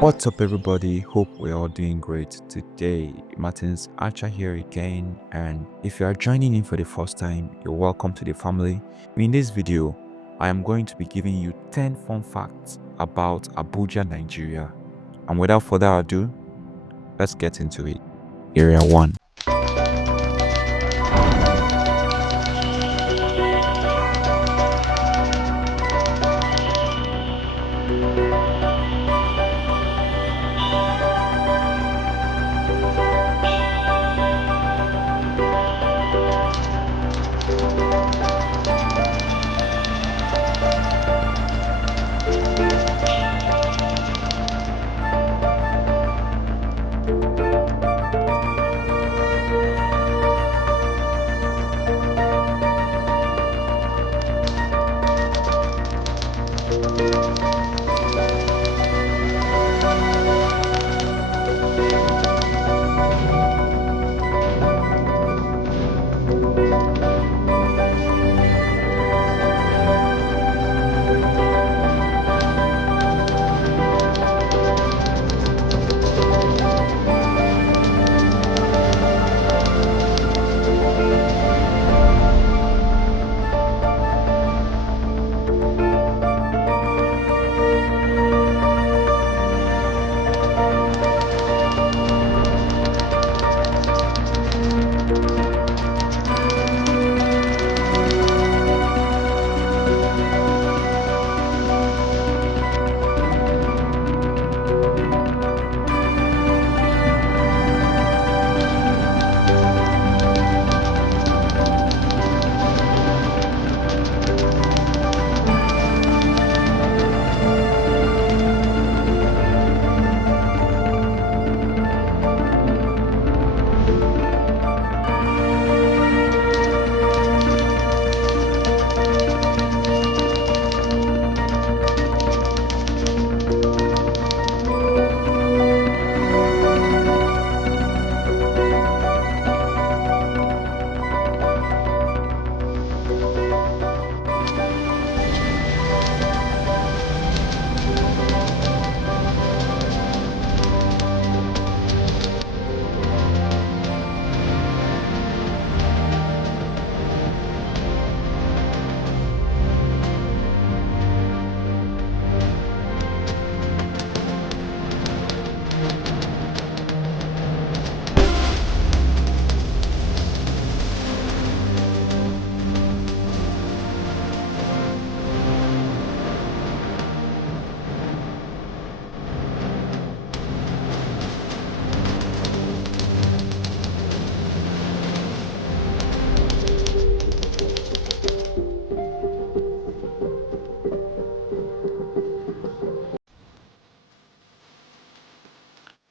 What's up, everybody? Hope we're all doing great today. Martin's Archa here again, and if you are joining in for the first time, you're welcome to the family. In this video, I am going to be giving you 10 fun facts about Abuja, Nigeria. And without further ado, let's get into it. Area 1.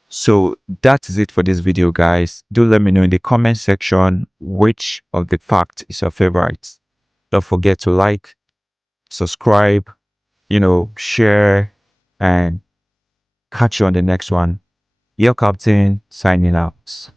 So that is it for this video, guys. Do let me know in the comment section which of the facts is your favorite. Don't forget to like, subscribe, share, and catch you on the next one. Your captain signing out.